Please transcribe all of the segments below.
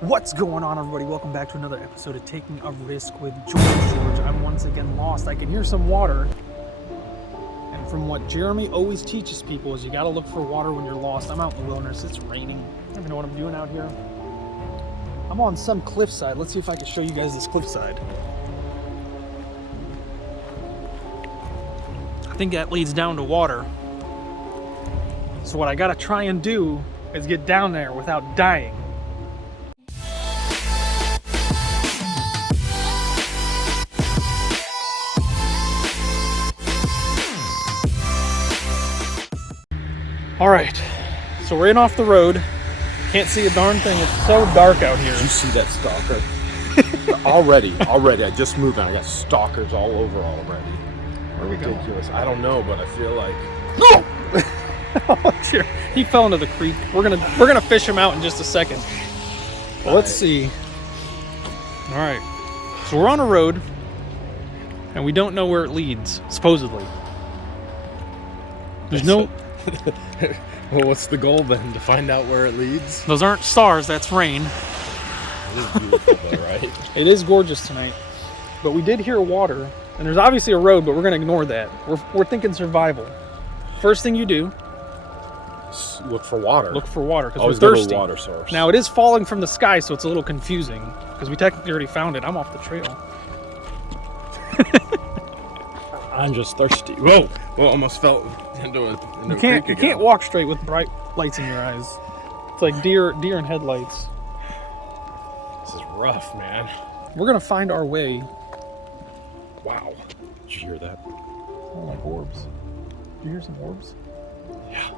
What's going on, everybody? Welcome back to another episode of Taking a Risk with George. I'm once again lost. I can hear some water. And from what Jeremy always teaches people is you gotta look for water when you're lost. I'm out in the wilderness. It's raining. I don't even know what I'm doing out here. I'm on some cliffside. Let's see if I can show you guys this cliffside. I think that leads down to water. So what I gotta try and do is get down there without dying. All right, so we're in off the road. Can't see a darn thing. It's so dark out here. Did you see that stalker? already. I just moved and I got stalkers all over already. Where are we going? Ridiculous. I don't know, but I feel like. Oh, sure. He fell into the creek. We're gonna fish him out in just a second. Well, let's see. All right, so we're on a road, and we don't know where it leads. Supposedly, there's no. Well, what's the goal then? To find out where it leads? Those aren't stars. That's rain. It is beautiful, though, right? It is gorgeous tonight, but we did hear water, and there's obviously a road, but we're gonna ignore that. We're thinking survival. First thing you do. Look for water. Look for water because Always we're thirsty. go to a water source. Now it is falling from the sky, so it's a little confusing because we technically already found it. I'm off the trail. I'm just thirsty. Whoa! Almost fell into a creek again. You can't walk straight with bright lights in your eyes. It's like deer in headlights. This is rough, man. We're gonna find our way. Wow! Did you hear that? Oh, like orbs. Did you hear some orbs? Yeah.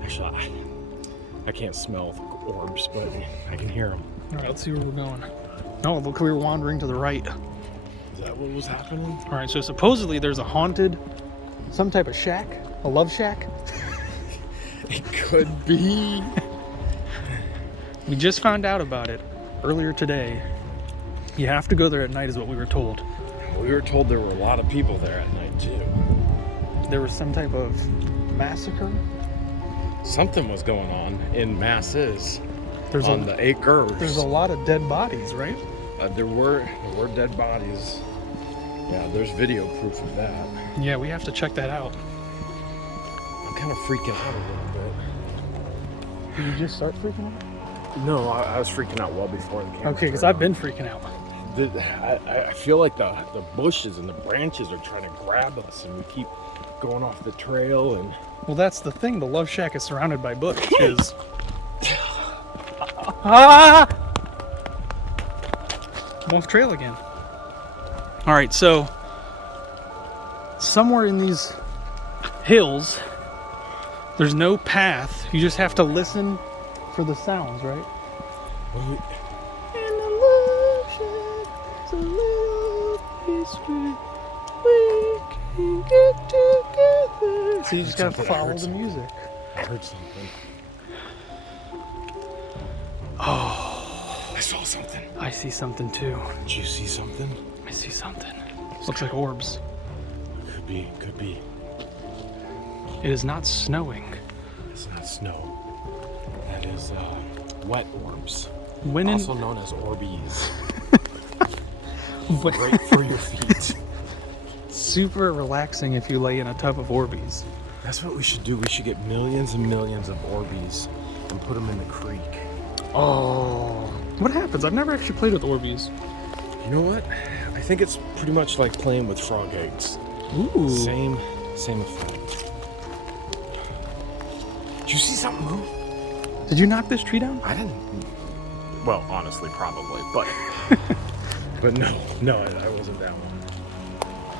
Actually, I can't smell the orbs, but I can hear them. All right, let's see where we're going. Oh, look, we were wandering to the right. Is that what was happening? All right, so supposedly there's a haunted, some type of shack, a love shack. It could be. We just found out about it earlier today. You have to go there at night is what we were told. We were told there were a lot of people there at night, too. There was some type of massacre. Something was going on in masses on the acres. There's a lot of dead bodies, right? There were dead bodies. Yeah, there's video proof of that. Yeah, we have to check that out. I'm kind of freaking out a little bit. Did you just start freaking out? No, I was freaking out well before the camera. Okay, because I've been freaking out. I feel like the bushes and the branches are trying to grab us, and we keep going off the trail. And well, that's the thing. The love shack is surrounded by bushes. Ah! I'm off trail again. All right, so somewhere in these hills, there's no path. You just have to listen for the sounds, right? Well, And the love shack is a little place where we can get together. So you just gotta follow the music. I heard something. Oh, I saw something. I see something too. Did you see something? I see something. Looks like orbs. Could be. It is not snowing. It's not snow. That is wet orbs. When also known as Orbeez. When... Great for your feet. Super relaxing if you lay in a tub of Orbeez. That's what we should do. We should get millions and millions of Orbeez and put them in the creek. Oh. What happens? I've never actually played with Orbeez. You know what? I think it's pretty much like playing with frog eggs. Ooh. Same effect. Did you see something move? Did you knock this tree down? I didn't. Well, honestly, probably, but but no, I wasn't down.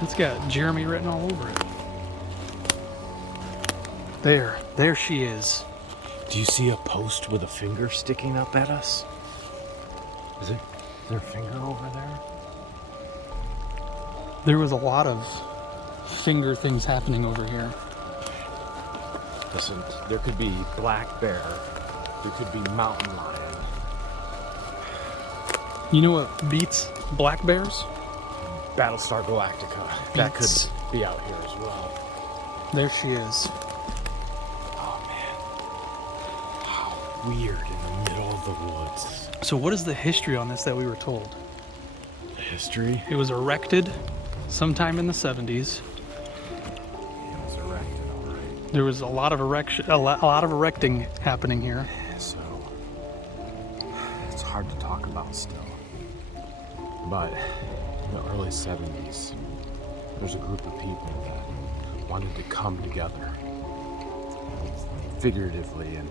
It's got Jeremy written all over it. There she is. Do you see a post with a finger sticking up at us? Is there a finger over there? There was a lot of finger things happening over here. Listen, there could be black bear. There could be mountain lion. You know what beats black bears? Battlestar Galactica. That could be out here as well. There she is. Oh man. Wow. weird in the middle of the woods. So what is the history on this that we were told? The history? It was erected sometime in the 70s. It was erected, all right. There was a lot of erecting happening here. So, it's hard to talk about still. But in the early 70s, there's a group of people that wanted to come together, figuratively and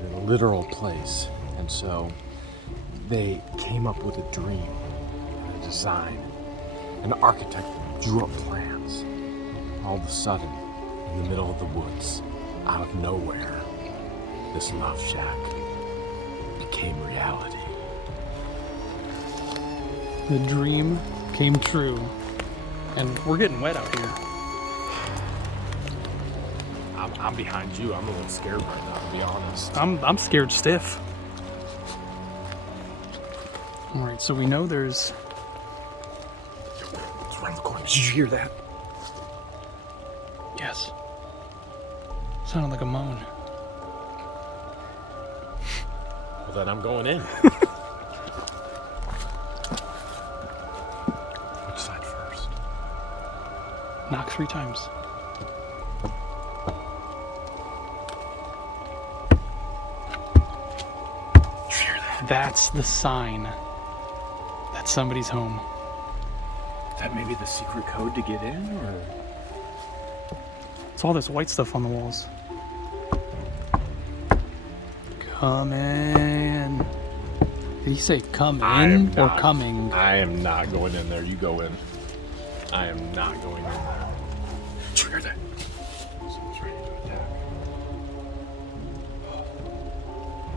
in a literal place. And so they came up with a dream, a design. An architect drew up plans. All of a sudden, in the middle of the woods, out of nowhere, this love shack became reality. The dream came true. And we're getting wet out here. I'm behind you. I'm a little scared right now, to be honest. I'm scared stiff. All right, so we know there's... It's around the corner. Did you hear that? Yes. Sounded like a moan. Well, then I'm going in. Which side first? Knock 3 times. Did you hear that? That's the sign that somebody's home. That may be the secret code to get in, or? It's all this white stuff on the walls. Come in. Did he say come in or coming? I am not going in there. You go in. I am not going in there. Did you hear that? Someone's ready to attack.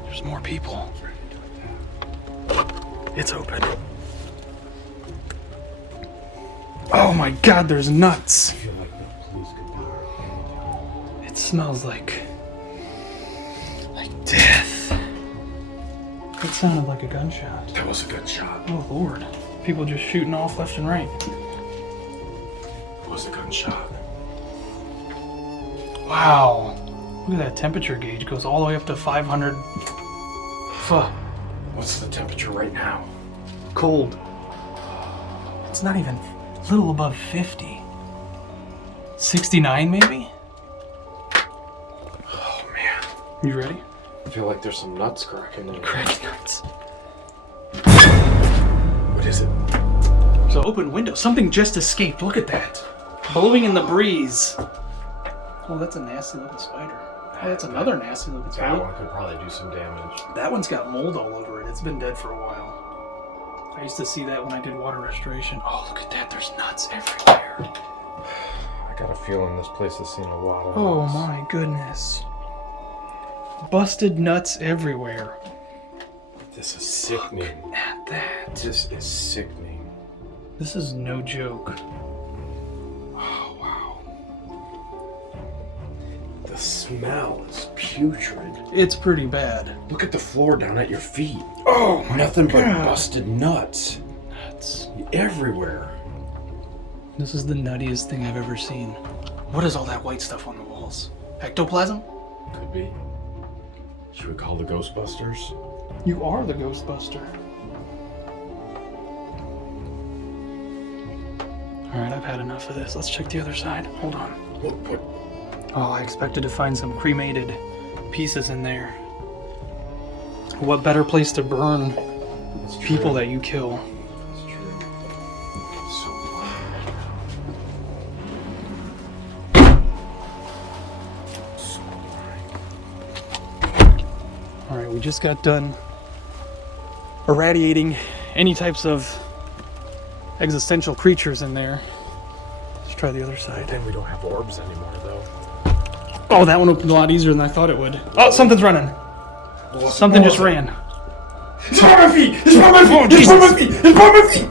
There's more people. Someone's ready to attack. It's open. Oh my god, there's nuts. I feel like the police could be here. It smells like death. It sounded like a gunshot. That was a good shot. Oh lord. People just shooting off left and right. It was a gunshot. Wow. Look at that temperature gauge. It goes all the way up to 500. What's the temperature right now? Cold. It's not even a little above 50. 69 maybe? Oh man. You ready? I feel like there's some nuts cracking in. Cracking nuts. What is it? There's an open window. Something just escaped. Look at that. Blowing in the breeze. Oh, that's a nasty looking spider. Oh, that's another nasty looking That spider. one could probably do some damage. That one's got mold all over it. It's been dead for a while. I used to see that when I did water restoration. Oh, look at that. There's nuts everywhere. I got a feeling this place has seen a lot of Oh nuts. my goodness. Busted nuts everywhere. This is sickening. Look at that. This is sickening. This is no joke. Oh, wow. The smell is putrid. It's pretty bad. Look at the floor down at your feet. Oh my Nothing but God. busted nuts. Nuts. Everywhere. This is the nuttiest thing I've ever seen. What is all that white stuff on the walls? Ectoplasm? Could be. Should we call the Ghostbusters? You are the Ghostbuster. Alright, I've had enough of this. Let's check the other side. Hold on. What? Oh, I expected to find some cremated pieces in there. What better place to burn It's people true. that you kill? It's true. It's so warm. So warm. Alright, we just got done irradiating any types of existential creatures in there. Let's try the other side. Then we don't have orbs anymore, though. Oh, that one opened a lot easier than I thought it would. Oh, something's running. Something just ran. It's by my feet! It's by my feet! Oh, It's by my Jesus. feet! It's by my feet!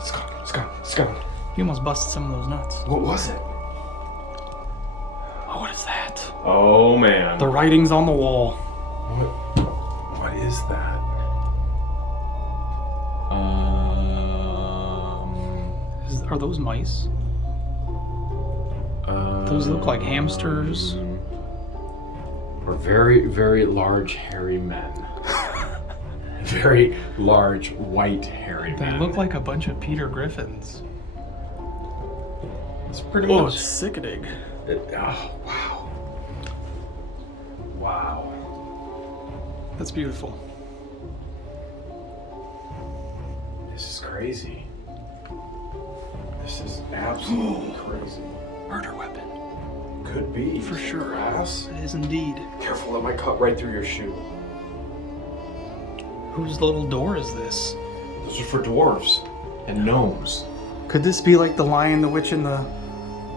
It's gone. It's gone. It's gone. You almost busted some of those nuts. What was it? Oh, what is that? Oh, man. The writing's on the wall. What is that? Are those mice? Those look like hamsters. are very, very large hairy men. Very large white hairy They men. look like a bunch of Peter Griffins. It's pretty Oh, much. it's sickening. Oh, wow. Wow. That's beautiful. This is crazy. This is absolutely crazy. Murder weapon. Could be. For sure. Glass. It is indeed. Careful, that might cut right through your shoe. Whose little door is this? Those are for dwarves and gnomes. Could this be like the lion, the witch, and the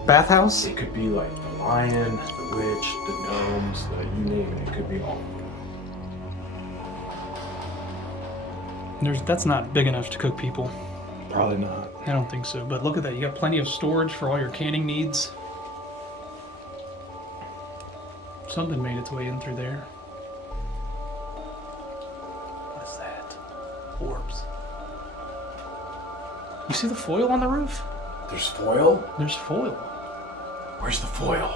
bathhouse? It could be like the lion, the witch, the gnomes, you name it. It could be all. That's not big enough to cook people. Probably not. I don't think so. But look at that. You got plenty of storage for all your canning needs. Something made its way in through there. What is that? Orbs. You see the foil on the roof? There's foil? There's foil. Where's the foil?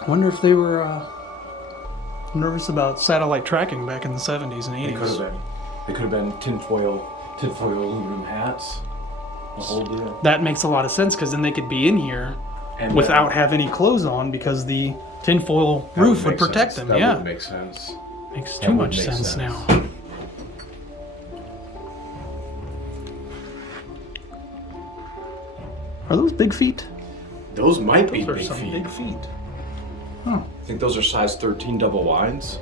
I wonder if they were nervous about satellite tracking back in the 70s and 80s. They could have been. They could have been tinfoil aluminum hats. The whole deal. That makes a lot of sense, because then they could be in here And without having any clothes on, because the tinfoil roof would protect them. That Yeah, would make sense. makes That too would much make sense sense. now. Are those big feet? Those might be Those are big some feet. big feet. Huh. I think those are size 13 double wines.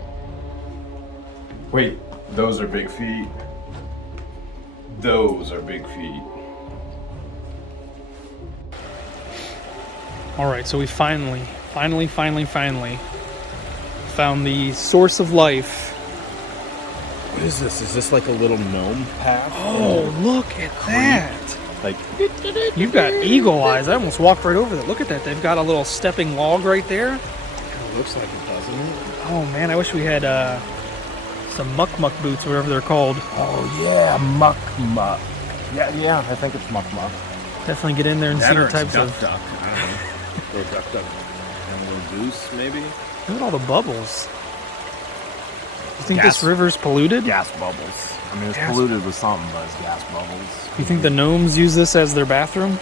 Wait, those are big feet. Those are big feet. All right, so we finally found the source of life. What is this? Is this like a little gnome path? Oh, look at that. Like, You've got eagle eyes. I almost walked right over that. Look at that. They've got a little stepping log right there. it looks like it, doesn't it? Oh, man, I wish we had some muck boots, whatever they're called. Oh yeah, muck. Yeah, I think it's muck. Definitely get in there and see the types of... duck. I don't know. Little duck. And a little goose, maybe? Look at all the bubbles. You think Gas. this river's polluted? Gas bubbles. I mean, it's Gas- polluted with something, but it's gas bubbles. You think the gnomes use this as their bathroom?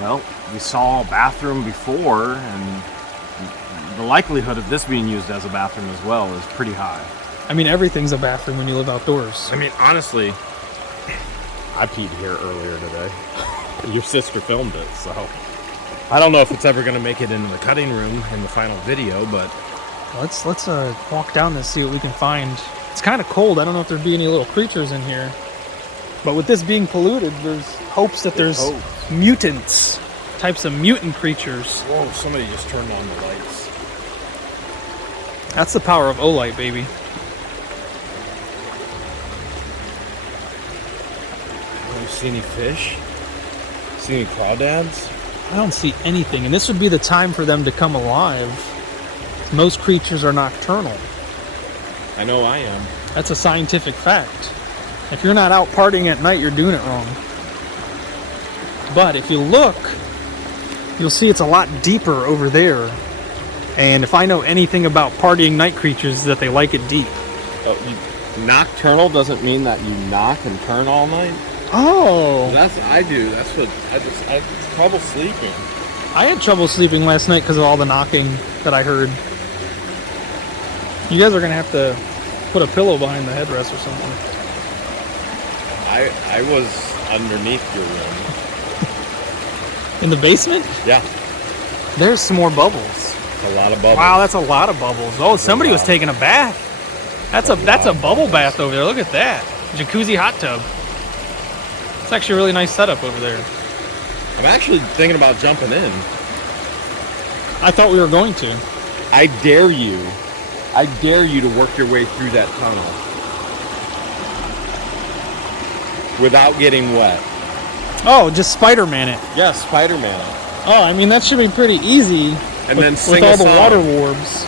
Well, we saw a bathroom before, and the likelihood of this being used as a bathroom as well is pretty high. I mean, everything's a bathroom when you live outdoors. I mean, honestly, I peed here earlier today. Your sister filmed it, so I don't know if it's ever going to make it into the cutting room in the final video, but Let's walk down and see what we can find. It's kind of cold. I don't know if there'd be any little creatures in here. But with this being polluted, there's hopes that there's mutants, types of mutant creatures. whoa, somebody just turned on the lights. That's the power of Olight, baby. You see any fish? See any crawdads? I don't see anything, and this would be the time for them to come alive. Most creatures are nocturnal. I know I am. That's a scientific fact. If you're not out partying at night, you're doing it wrong. But if you look, you'll see it's a lot deeper over there. And if I know anything about partying night creatures, is that they like it deep. Nocturnal doesn't mean that you knock and turn all night. Oh! That's I do. That's what I had trouble sleeping. I had trouble sleeping last night because of all the knocking that I heard. You guys are going to have to put a pillow behind the headrest or something. I was underneath your room. In the basement? Yeah, There's some more bubbles. a lot of bubbles. Wow, that's a lot of bubbles. Oh, somebody was taking a bath. That's a bubble bath over there. Look at that. Jacuzzi hot tub. It's actually a really nice setup over there. I'm actually thinking about jumping in. I thought we were going to. I dare you. I dare you to work your way through that tunnel without getting wet. Oh, just Spider-Man it. Yeah, Spider-Man. Oh, I mean, that should be pretty easy. And with, then sing with all a the song. water warbs.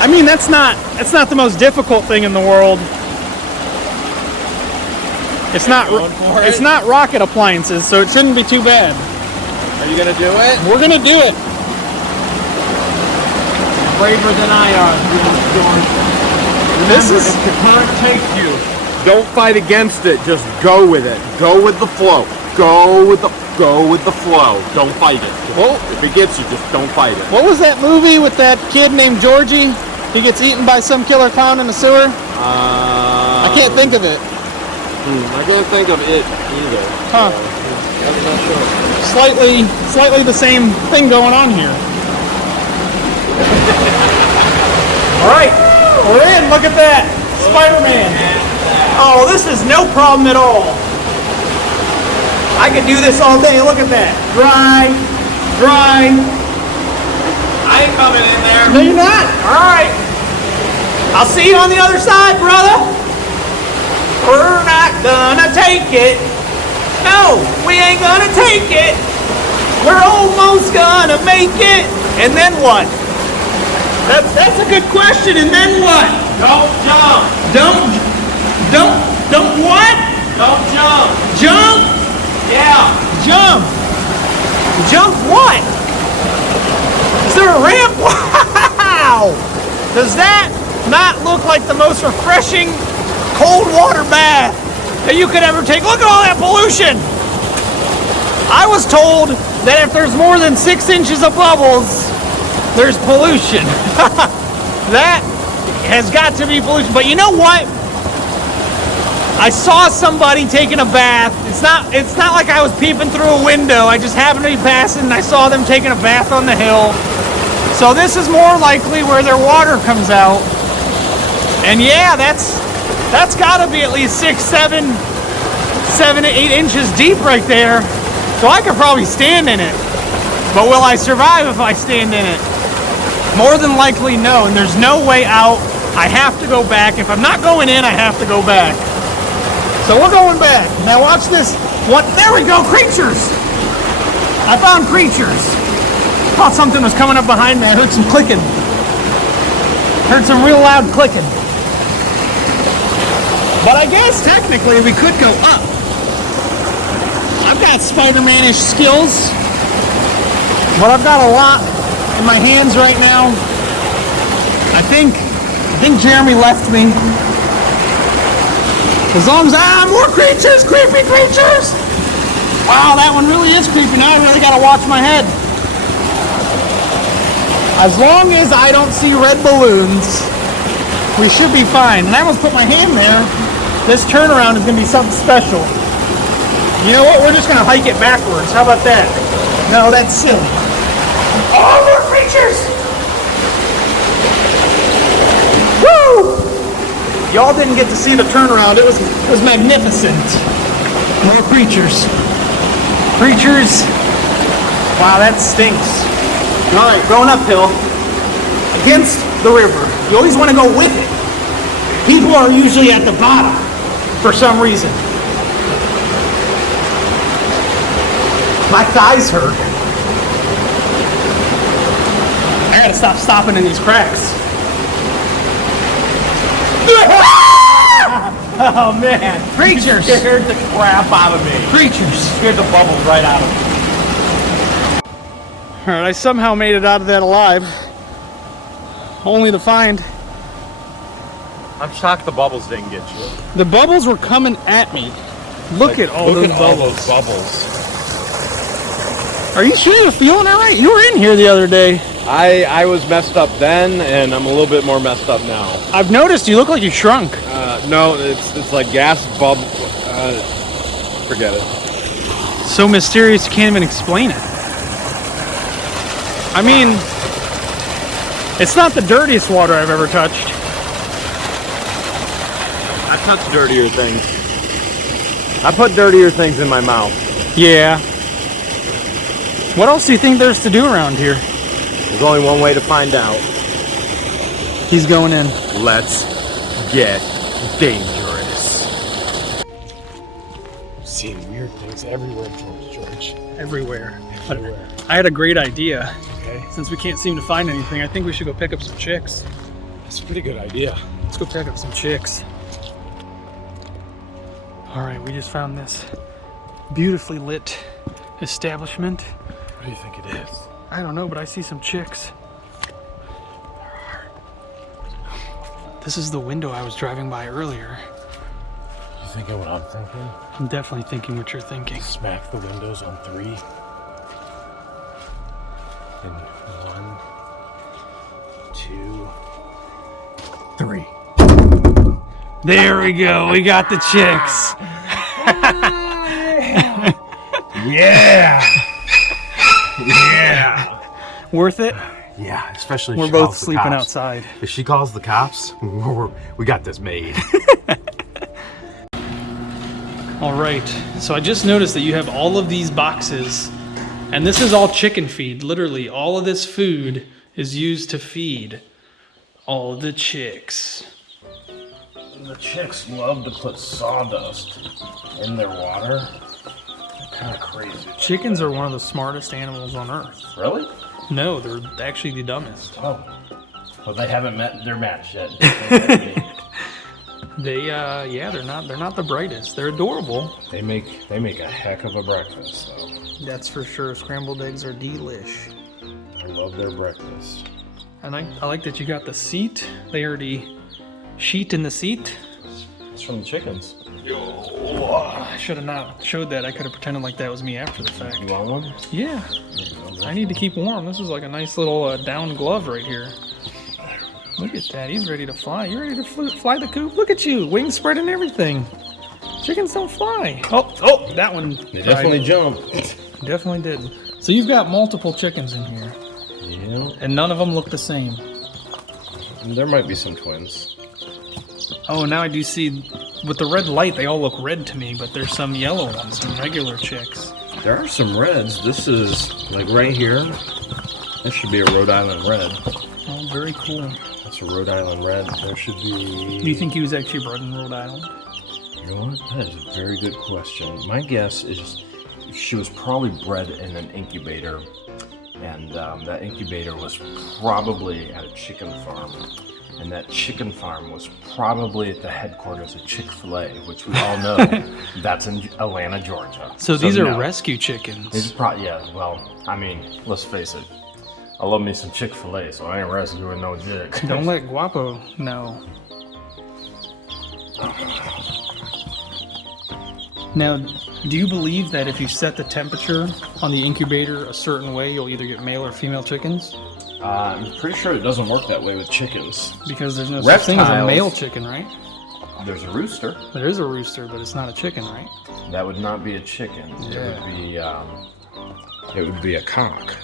I mean, that's not the most difficult thing in the world. It's not rocket appliances, so it shouldn't be too bad. Are you gonna do it? We're gonna do it. Braver than I are, George. Remember, if the current takes you, don't fight against it. Just go with it. Go with the flow. Go with the flow. Don't fight it. If it gets you, just don't fight it. What was that movie with that kid named Georgie? He gets eaten by some killer clown in the sewer? I can't think of it. I can't think of it either. Huh. I'm not sure. Slightly the same thing going on here. All right, we're in. Look at that, Spider-Man. Oh, this is no problem at all. I could do this all day. Look at that. Dry. I ain't coming in there. No, you're not. All right. I'll see you on the other side, brother. We're not gonna take it. No, we ain't gonna take it. We're almost gonna make it. And then what? That's a good question. And then what? Don't jump. Don't what? Don't jump. Jump? Yeah. Jump. Jump what? Is there a ramp? Wow! Does that not look like the most refreshing cold water bath that you could ever take? Look at all that pollution! I was told that if there's more than 6 inches of bubbles, there's pollution. That has got to be pollution. But you know what? I saw somebody taking a bath. It's not like I was peeping through a window. I just happened to be passing and I saw them taking a bath on the hill. So this is more likely where their water comes out. And yeah, that's got to be at least 7 to 8 inches deep right there. So I could probably stand in it. But will I survive if I stand in it? More than likely no, and there's no way out. I have to go back. If I'm not going in, I have to go back. So we're going back. Now watch this. What? There we go, creatures! I found creatures. Thought something was coming up behind me. I heard some clicking. Heard some real loud clicking. But I guess technically we could go up. I've got Spider-Man-ish skills, but I've got a lot in my hands right now. I think Jeremy left me. As long as more creatures, creepy creatures. Wow, that one really is creepy. Now I really gotta watch my head. As long as I don't see red balloons, we should be fine. And I almost put my hand there. This turnaround is gonna be something special. You know what? We're just gonna hike it backwards. How about that? No, that's silly. Oh, more creatures! Woo! Y'all didn't get to see the turnaround. It was magnificent. More creatures. Creatures. Wow, that stinks. All right, going uphill against the river. You always want to go with it. People are usually at the bottom for some reason. My thighs hurt. I gotta stop stopping in these cracks. Oh man, creatures! Scared the crap out of me. Creatures! Scared the bubbles right out of me. Alright, I somehow made it out of that alive. Only to find I'm shocked the bubbles didn't get you. the bubbles were coming at me. Look at all those bubbles. Are you sure you're feeling all right? You were in here the other day. I was messed up then, and I'm a little bit more messed up now. I've noticed you look like you shrunk. No, it's like gas bubble. Forget it. So mysterious you can't even explain it. I mean, it's not the dirtiest water I've ever touched. I touched dirtier things. I put dirtier things in my mouth. Yeah. What else do you think there's to do around here? There's only one way to find out. He's going in. Let's get dangerous. Seeing weird things everywhere, George. Everywhere. Everywhere. I had a great idea. Okay. Since we can't seem to find anything, I think we should go pick up some chicks. That's a pretty good idea. Let's go pick up some chicks. All right, we just found this beautifully lit establishment. What do you think it is? I don't know, but I see some chicks. This is the window I was driving by earlier. You thinking what I'm thinking? I'm definitely thinking what you're thinking. Smack the windows on 3. And 1, 2, 3. There we go. We got the chicks. Yeah. Yeah. Worth it? Yeah, especially if We're she both calls the sleeping cops. outside. If she calls the cops, we got this made. All right. So I just noticed that you have all of these boxes, and this is all chicken feed. Literally, all of this food is used to feed all of the chicks. The chicks love to put sawdust in their water. They're kind of crazy. Chickens are one of the smartest animals on earth. Really? No, they're actually the dumbest. Oh. Well, they haven't met their match yet. They're not the brightest. They're adorable. They make a heck of a breakfast, though. That's for sure. Scrambled eggs are delish. I love their breakfast. And I like that you got the seat. They already sheet in the seat. It's from the chickens. I should have not showed that. I could have pretended like that was me after the fact. You want one? Yeah. I need to keep warm. This is like a nice little down glove right here. Look at that. He's ready to fly. You ready to fly the coop? Look at you. Wings spread and everything. Chickens don't fly. Oh, that one. They definitely jumped. Definitely did. So you've got multiple chickens in here. Yeah. And none of them look the same. There might be some twins. Oh, now I do see, with the red light, they all look red to me, but there's some yellow ones, some regular chicks. There are some reds. This is, like right here, this should be a Rhode Island red. Oh, very cool. That's a Rhode Island red. There should be... Do you think he was actually bred in Rhode Island? You know what? That is a very good question. My guess is she was probably bred in an incubator, and that incubator was probably at a chicken farm. And that chicken farm was probably at the headquarters of Chick-fil-A, which we all know that's in Atlanta, Georgia. So these are rescue chickens. It's yeah, well, I mean, let's face it. I love me some Chick-fil-A, so I ain't rescuing no chick. Don't let Guapo know. Now, do you believe that if you set the temperature on the incubator a certain way, you'll either get male or female chickens? I'm pretty sure it doesn't work that way with chickens. Because there's no such thing as a male chicken, right? There's a rooster. There is a rooster, but it's not a chicken, right? That would not be a chicken. Yeah. It would be a cock.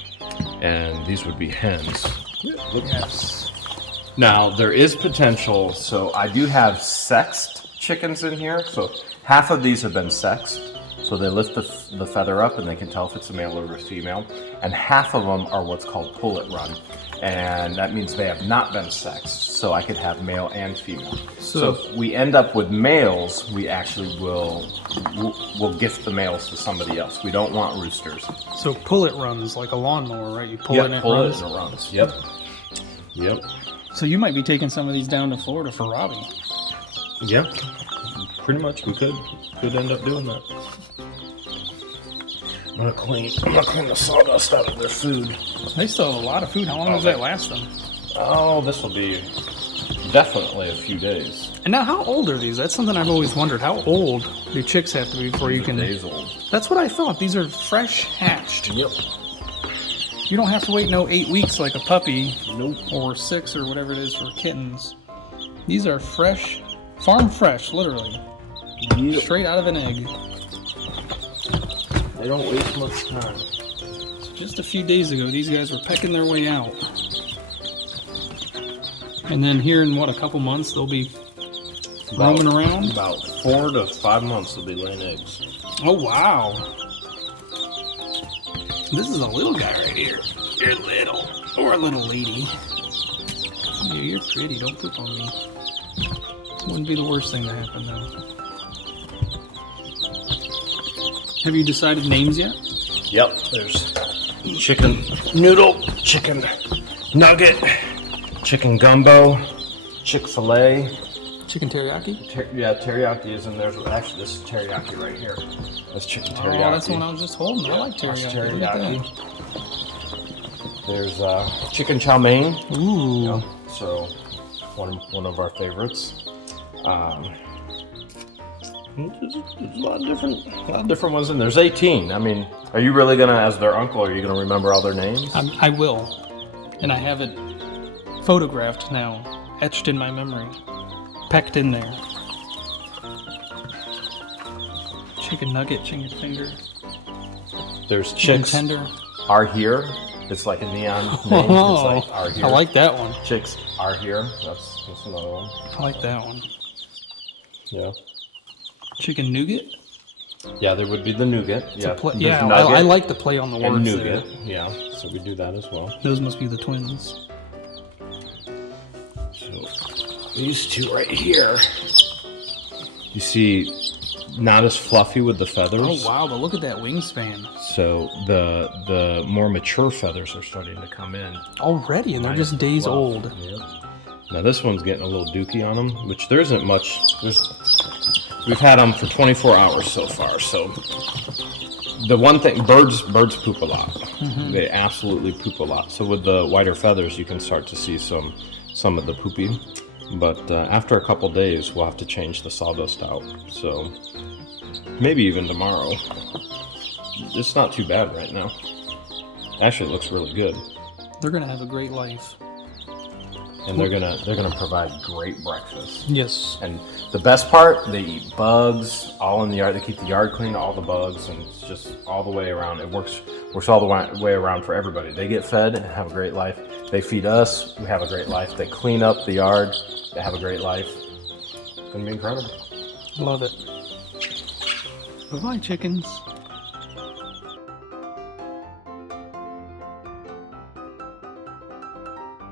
And these would be hens. Yes. Now, there is potential. So I do have sexed chickens in here. So half of these have been sexed. So they lift the feather up and they can tell if it's a male or a female. And half of them are what's called pull-it run. And that means they have not been sexed. So I could have male and female. So if we end up with males, we actually will gift the males to somebody else. We don't want roosters. So pull it runs like a lawnmower, right? You pull it and it pull runs. it and it runs. Yep. Yep. So you might be taking some of these down to Florida for Robbie. Yep. Pretty much we could end up doing that. I'm gonna clean the sawdust out of their food. They still have a lot of food. How long does that last them? Oh, this will be definitely a few days. And now, how old are these? That's something I've always wondered. How old do chicks have to be before you can... Days old. That's what I thought. These are fresh hatched. Yep. You don't have to wait 8 weeks like a puppy. Nope. Or 6 or whatever it is for kittens. These are fresh, farm fresh, literally. Yep. Straight out of an egg. They don't waste much time. So just a few days ago, these guys were pecking their way out. And then here in, a couple months, they'll be roaming around? About 4 to 5 months they'll be laying eggs. Oh, wow. This is a little guy right here. You're little. Or a little lady. Yeah, you're pretty. Don't poop on me. Wouldn't be the worst thing to happen, though. Have you decided names yet? Yep, there's chicken noodle, chicken nugget, chicken gumbo, Chick-fil-A, Chicken teriyaki? Yeah, teriyaki is in there. Actually, this is teriyaki right here. That's chicken teriyaki. Oh, that's the one I was just holding. I like That's teriyaki. Look at teriyaki. There's chicken chow mein. Ooh. You know, so one of our favorites. There's a lot of different ones in there. There's 18. I mean, are you really gonna, as their uncle, are you gonna remember all their names? I will, and I have it photographed now, etched in my memory, pecked in there. Chicken nugget, chicken finger. There's Chicken chicks tender. are here. It's like a neon name. Oh, It's like are here. I like that one. Chicks are here. That's another one. I like that one. Yeah. Chicken nougat. Yeah, there would be the nougat. Yeah, Yeah, there's nugget I like the play on the and words nougat. there. Yeah, so we do that as well. Those must be the twins. So these two right here, you see, not as fluffy with the feathers. Oh wow, but look at that wingspan. So the more mature feathers are starting to come in Already, and they're just days fluff. old. Yep. Now this one's getting a little dookie on them, which there isn't much. We've had them for 24 hours so far. So the one thing, birds poop a lot. Mm-hmm. They absolutely poop a lot. So with the whiter feathers, you can start to see some of the pooping. But after a couple days, we'll have to change the sawdust out. So maybe even tomorrow. It's not too bad right now. Actually, it looks really good. They're gonna have a great life. And they're gonna provide great breakfast. Yes. And the best part, they eat bugs all in the yard. They keep the yard clean, all the bugs, and it's just all the way around. It works all the way around for everybody. They get fed and have a great life. They feed us, we have a great life. They clean up the yard, they have a great life. It's gonna be incredible. Love it. Bye-bye, chickens.